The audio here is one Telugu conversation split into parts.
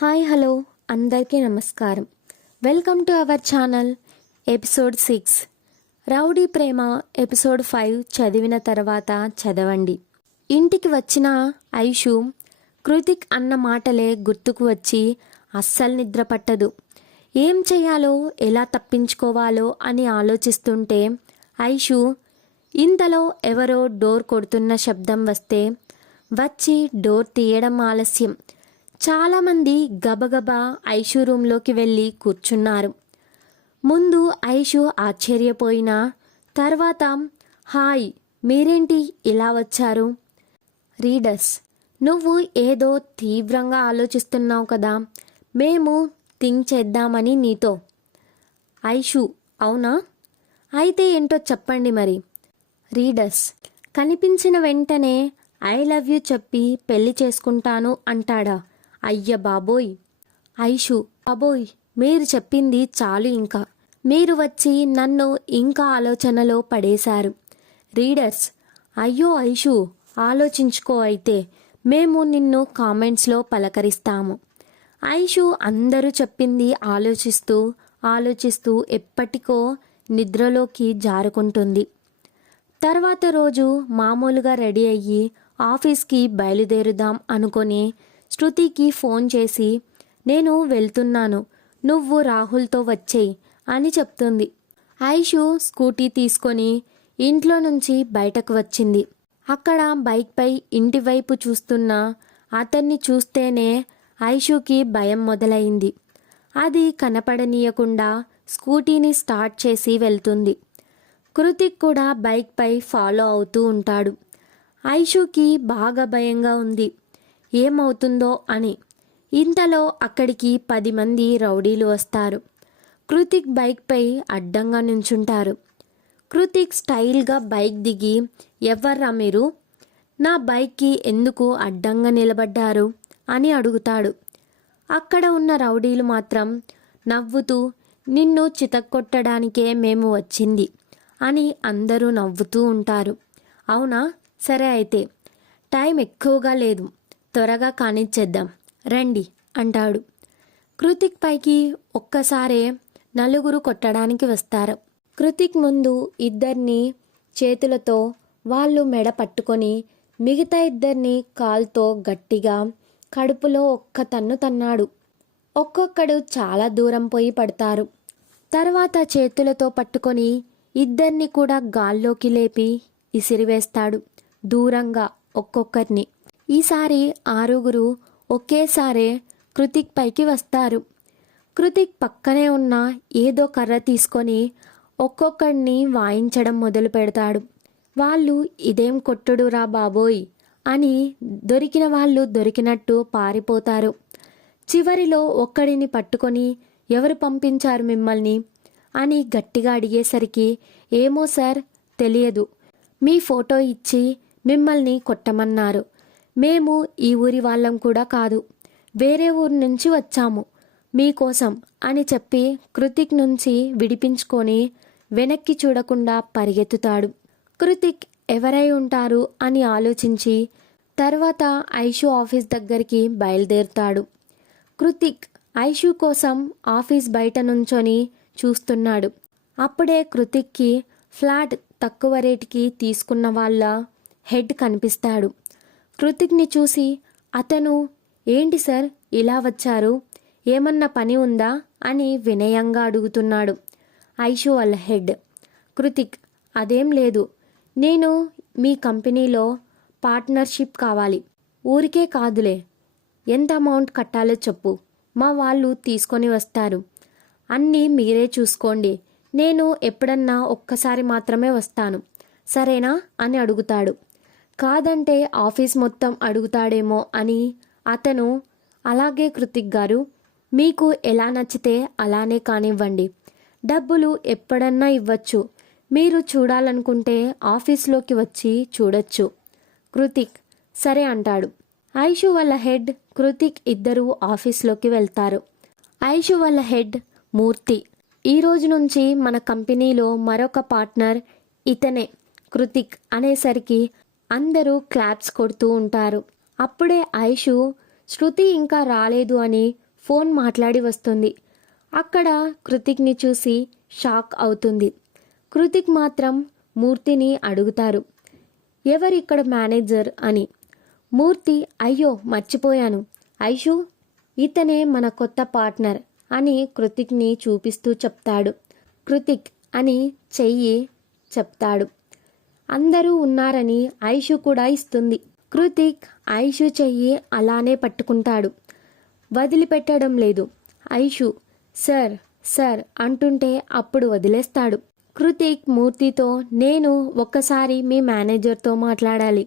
హాయ్ హలో అందరికీ నమస్కారం. Welcome to our channel. Episode 6 rowdy Prema episode 5 చదివిన తర్వాత చదవండి. ఇంటికి వచ్చిన ఐషు కృతిక్ అన్న మాటలే గుర్తుకు వచ్చి అస్సలు నిద్ర పట్టదు. ఏం చేయాలో ఎలా తప్పించుకోవాలో అని ఆలోచిస్తుంటే ఐషు ఇంతలో ఎవరో డోర్ కొడుతున్న శబ్దం వస్తే వచ్చి డోర్ తీయడం ఆలస్యం. చాలామంది గబగబా ఐషు రూమ్లోకి వెళ్ళి కూర్చున్నారు. ముందు ఐషు ఆశ్చర్యపోయినా తర్వాత హాయ్ మీరేంటి ఇలా వచ్చారు? రీడర్స్, నువ్వు ఏదో తీవ్రంగా ఆలోచిస్తున్నావు కదా, మేము థింక్ చేద్దామని నీతో. ఐషు, అవునా? అయితే ఏంటో చెప్పండి మరి. రీడర్స్, కనిపించిన వెంటనే ఐ లవ్ యూ చెప్పి పెళ్లి చేసుకుంటాను అంటాడా? అయ్య బాబోయ్. ఐషు, బాబోయ్ మీరు చెప్పింది చాలు, ఇంకా మీరు వచ్చి నన్ను ఇంకా ఆలోచనలో పడేశారు. రీడర్స్, అయ్యో ఐషు ఆలోచించుకో, అయితే మేము నిన్ను కామెంట్స్లో పలకరిస్తాము. ఐషు అందరూ చెప్పింది ఆలోచిస్తూ ఆలోచిస్తూ ఎప్పటికో నిద్రలోకి జారుకుంటుంది. తర్వాత రోజు మామూలుగా రెడీ అయ్యి ఆఫీస్కి బయలుదేరుదాం అనుకొని శృతికి ఫోన్ చేసి నేను వెళ్తున్నాను, నువ్వు రాహుల్తో వచ్చేయి అని చెప్తుంది. ఐషు స్కూటీ తీసుకొని ఇంట్లో నుంచి బయటకు వచ్చింది. అక్కడ బైక్పై ఇంటి వైపు చూస్తున్న అతన్ని చూస్తేనే ఐషుకి భయం మొదలైంది. అది కనపడనీయకుండా స్కూటీని స్టార్ట్ చేసి వెళ్తుంది. కృతిక్ కూడా బైక్పై ఫాలో అవుతూ ఉంటాడు. ఐషుకి బాగా భయంగా ఉంది, ఏమవుతుందో అని. ఇంతలో అక్కడికి 10 మంది రౌడీలు వస్తారు. కృతిక్ బైక్పై అడ్డంగా నుంచుంటారు. కృతిక్ స్టైల్గా బైక్ దిగి, ఎవర్రా మీరు? నా బైక్కి ఎందుకు అడ్డంగా నిలబడ్డారు అని అడుగుతాడు. అక్కడ ఉన్న రౌడీలు మాత్రం నవ్వుతూ నిన్ను చితక్కొట్టడానికే మేము వచ్చింది అని అందరూ నవ్వుతూ ఉంటారు. అవునా, సరే అయితే టైం ఎక్కువగా లేదు, త్వరగా కానిచ్చేద్దాం రండి అంటాడు. కృతిక్ పైకి ఒక్కసారే నలుగురు కొట్టడానికి వస్తారు. కృతిక్ ముందు ఇద్దరిని చేతులతో వాళ్ళు మెడ పట్టుకొని మిగతా ఇద్దరిని కాల్తో గట్టిగా కడుపులో ఒక్క తన్ను తన్నాడు. ఒక్కొక్కడు చాలా దూరం పోయి పడతారు. తర్వాత చేతులతో పట్టుకొని ఇద్దరిని కూడా గాల్లోకి లేపి ఇసిరివేస్తాడు దూరంగా ఒక్కొక్కరిని. ఈసారి 6 ఒకేసారే కృతిక్ పైకి వస్తారు. కృతిక్ పక్కనే ఉన్న ఏదో కర్ర తీసుకొని ఒక్కొక్కడిని వాయించడం మొదలు పెడతాడు. వాళ్ళు ఇదేం కొట్టుడురా బాబోయ్ అని దొరికిన వాళ్ళు దొరికినట్టు పారిపోతారు. చివరిలో ఒక్కడిని పట్టుకొని ఎవరు పంపించారు మిమ్మల్ని అని గట్టిగా అడిగేసరికి ఏమో సార్ తెలియదు, మీ ఫోటో ఇచ్చి మిమ్మల్ని కొట్టమన్నారు. మేము ఈ ఊరి వాళ్ళం కూడా కాదు, వేరే ఊరి నుంచి వచ్చాము మీకోసం అని చెప్పి కృతిక్ నుంచి విడిపించుకొని వెనక్కి చూడకుండా పరిగెత్తుతాడు. కృతిక్ ఎవరై ఉంటారు అని ఆలోచించి తర్వాత ఐషు ఆఫీస్ దగ్గరికి బయలుదేరుతాడు. కృతిక్ ఐషు కోసం ఆఫీస్ బయట నుంచొని చూస్తున్నాడు. అప్పుడే కృతిక్కి ఫ్లాట్ తక్కువ రేటుకి తీసుకున్న వాళ్ళ హెడ్ కనిపిస్తాడు. కృతిక్ని చూసి అతను ఏంటి సార్ ఇలా వచ్చారు, ఏమన్నా పని ఉందా అని వినయంగా అడుగుతున్నాడు ఐషు వాళ్ళ హెడ్. కృతిక్, అదేం లేదు, నేను మీ కంపెనీలో పార్ట్నర్షిప్ కావాలి. ఊరికే కాదులే, ఎంత అమౌంట్ కట్టాలో చెప్పు, మా వాళ్ళు తీసుకొని వస్తారు, అన్నీ మీరే చూసుకోండి, నేను ఎప్పుడన్నా ఒక్కసారి మాత్రమే వస్తాను సరేనా అని అడుగుతాడు. కాదంటే ఆఫీస్ మొత్తం అడుగుతాడేమో అని అతను అలాగే కృతిక్ గారు, మీకు ఎలా నచ్చితే అలానే కానివ్వండి, డబ్బులు ఎప్పుడన్నా ఇవ్వచ్చు, మీరు చూడాలనుకుంటే ఆఫీస్లోకి వచ్చి చూడొచ్చు. కృతిక్ సరే అంటాడు. ఐషు వాళ్ళ హెడ్ కృతిక్ ఇద్దరూ ఆఫీస్లోకి వెళ్తారు. ఐషు వాళ్ళ హెడ్ మూర్తి, ఈరోజు నుంచి మన కంపెనీలో మరొక పార్ట్నర్ ఇతనే కృతిక్ అనేసరికి అందరూ క్లాప్స్ కొడుతూ ఉంటారు. అప్పుడే ఐషు శృతి ఇంకా రాలేదు అని ఫోన్ మాట్లాడి వస్తుంది. అక్కడ కృతిక్ని చూసి షాక్ అవుతుంది. కృతిక్ మాత్రం మూర్తిని అడుగుతారు, ఎవరిక్కడ మేనేజర్ అని. మూర్తి, అయ్యో మర్చిపోయాను ఐషు, ఇతనే మన కొత్త పార్ట్నర్ అని కృతిక్ని చూపిస్తూ చెప్తాడు. కృతిక్ అని చెయ్యి చెప్తాడు. అందరూ ఉన్నారని ఐషు కూడా ఇస్తుంది. కృతిక్ ఐషు చెయ్యి అలానే పట్టుకుంటాడు, వదిలిపెట్టడం లేదు. ఐషు సార్ సార్ అంటుంటే అప్పుడు వదిలేస్తాడు. కృతిక్ మూర్తితో, నేను ఒక్కసారి మీ మేనేజర్తో మాట్లాడాలి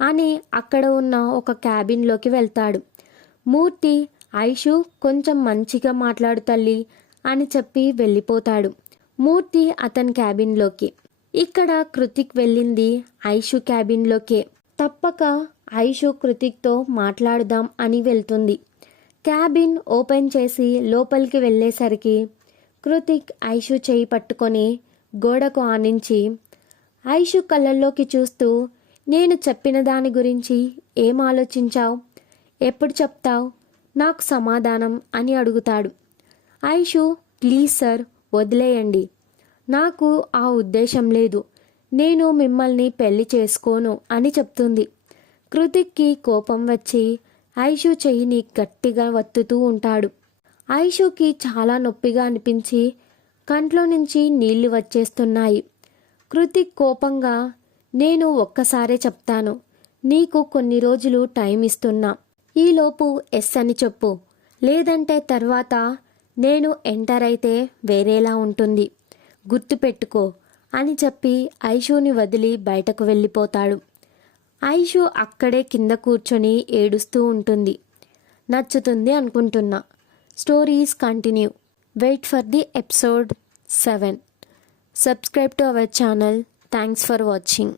అని అక్కడ ఉన్న ఒక క్యాబిన్లోకి వెళ్తాడు. మూర్తి, ఐషు కొంచెం మంచిగా మాట్లాడు తల్లి అని చెప్పి వెళ్ళిపోతాడు. మూర్తి అతని క్యాబిన్లోకి. ఇక్కడ కృతిక్ వెళ్ళింది ఐషు క్యాబిన్లోకే. తప్పక ఐషు కృతిక్తో మాట్లాడదాం అని వెళ్తుంది. క్యాబిన్ ఓపెన్ చేసి లోపలికి వెళ్ళేసరికి కృతిక్ ఐషు చేయి పట్టుకొని గోడకు ఆనించి ఐషు కళ్ళల్లోకి చూస్తూ, నేను చెప్పిన దాని గురించి ఏం ఆలోచించావు, ఎప్పుడు చెప్తావు నాకు సమాధానం అని అడుగుతాడు. ఐషు, ప్లీజ్ సార్ వదిలేయండి, నాకు ఆ ఉద్దేశం లేదు, నేను మిమ్మల్ని పెళ్లి చేసుకోను అని చెప్తుంది. కృతిక్కి కోపం వచ్చి ఐషు చెయ్యిని గట్టిగా వత్తుతూ ఉంటాడు. ఐషుకి చాలా నొప్పిగా అనిపించి కంట్లో నుంచి నీళ్లు వచ్చేస్తున్నాయి. కృతిక్ కోపంగా, నేను ఒక్కసారే చెప్తాను, నీకు కొన్ని రోజులు టైం ఇస్తున్నా, ఈలోపు ఎస్ అని చెప్పు, లేదంటే తర్వాత నేను ఎంటర్ అయితే వేరేలా ఉంటుంది, గుర్తుపెట్టుకో అని చెప్పి ఐషుని వదిలి బయటకు వెళ్ళిపోతాడు. ఐషు అక్కడే కింద కూర్చొని ఏడుస్తూ ఉంటుంది. నచ్చుతుంది అనుకుంటున్నా. Stories continue. Wait for the episode 7. Subscribe to our channel. Thanks for watching.